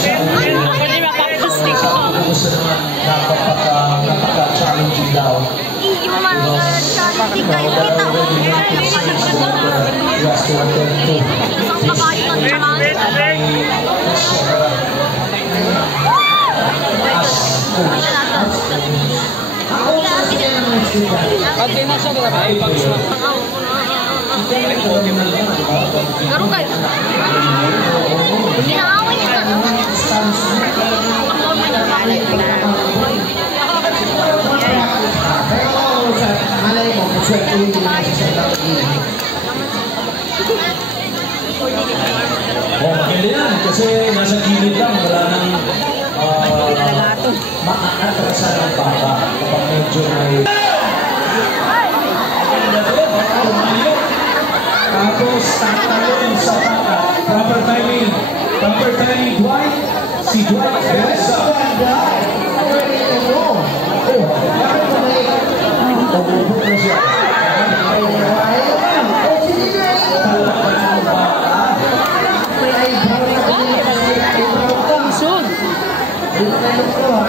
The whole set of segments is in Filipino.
Ako di makapustik ko. Gusto naman napaka-challenging daw. Yung mga challenging tayo kita ko. Isang kabayo ng challenge. Pag di na siya, di ba? Garo kayo. Ginaaway niya ka. Malay mo, maswerte yung ginagawa sa ibang maganda yan, kasi nasa gilid lang, wala nang makakatrasan ng bata kapag medyo may... Tapos, tatalon sa bata. Proper timing, Dwight. Si Dwight Besa. Pagubok na siya.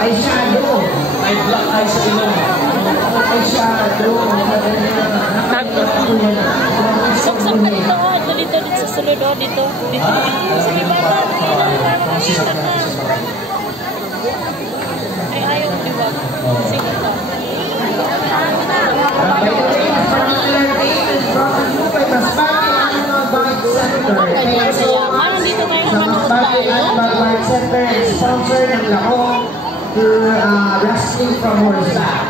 Eyeshadow. May black eye sa ilong. Eyeshadow. Sok-sok na dito. Dito sa sulod. Dito. Sa may bata. Ay, ayaw. Diba? Sige ka. Dito ngayon manood tayo. Sponsor ng Lakong wrestling from horseback.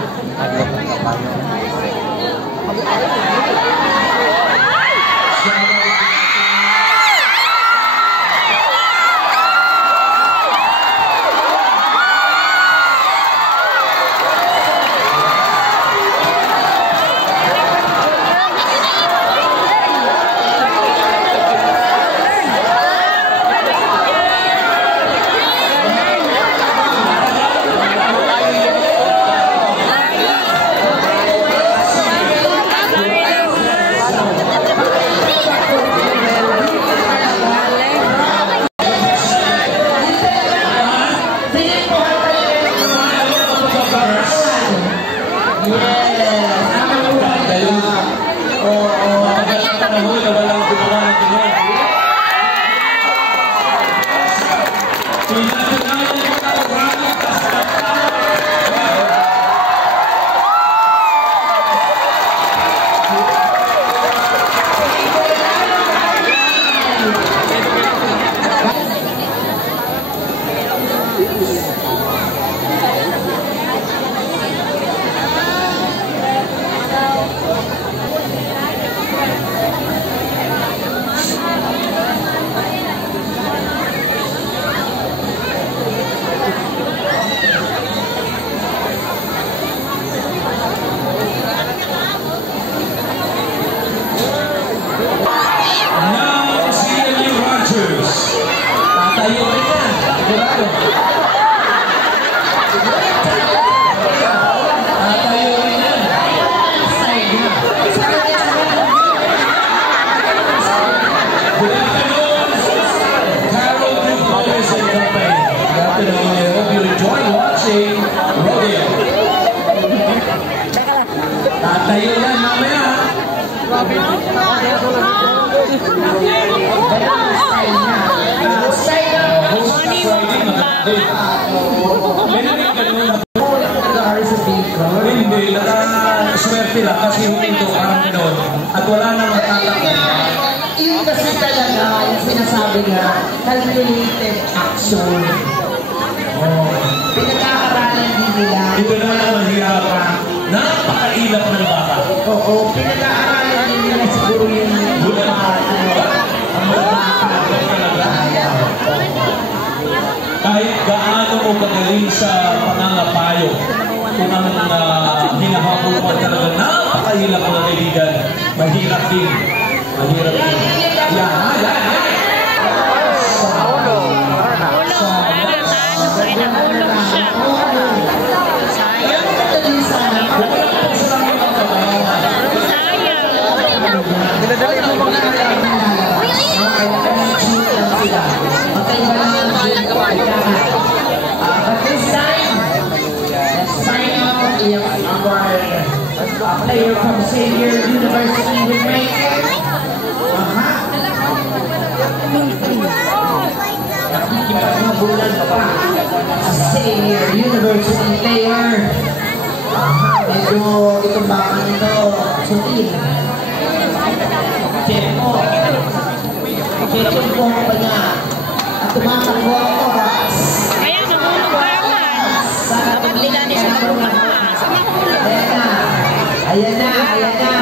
Tatayo yan mamaya. Hindi, nakaswerte lang kasi huminto parang gano'n at wala nang matatakot. Yung kasi talaga yung sinasabi nga, calculated action. Pinag-aaralan din nila. Ito na ang mahirapan. Napakailap ng bata. Oo, pinag-aaralan din nila siguro yung ang bata talaga. Kahit gaano mo kagaling sa pangangapayo, kung ang hinahabol mo talaga napakahirap mga kaibigan, mahirap din. Mahirap din. Yan. Sayang. bulan pa. Senior University player. Medyo itumbakan nito. Sutin. Check mo. Check mo pa niya. At tumatakbo ang oras. Kaya nahulog ka naman. Dapat nila ni sa nahulog ka. Sa nahulog. Ayan na. Ayan na. Ayan na.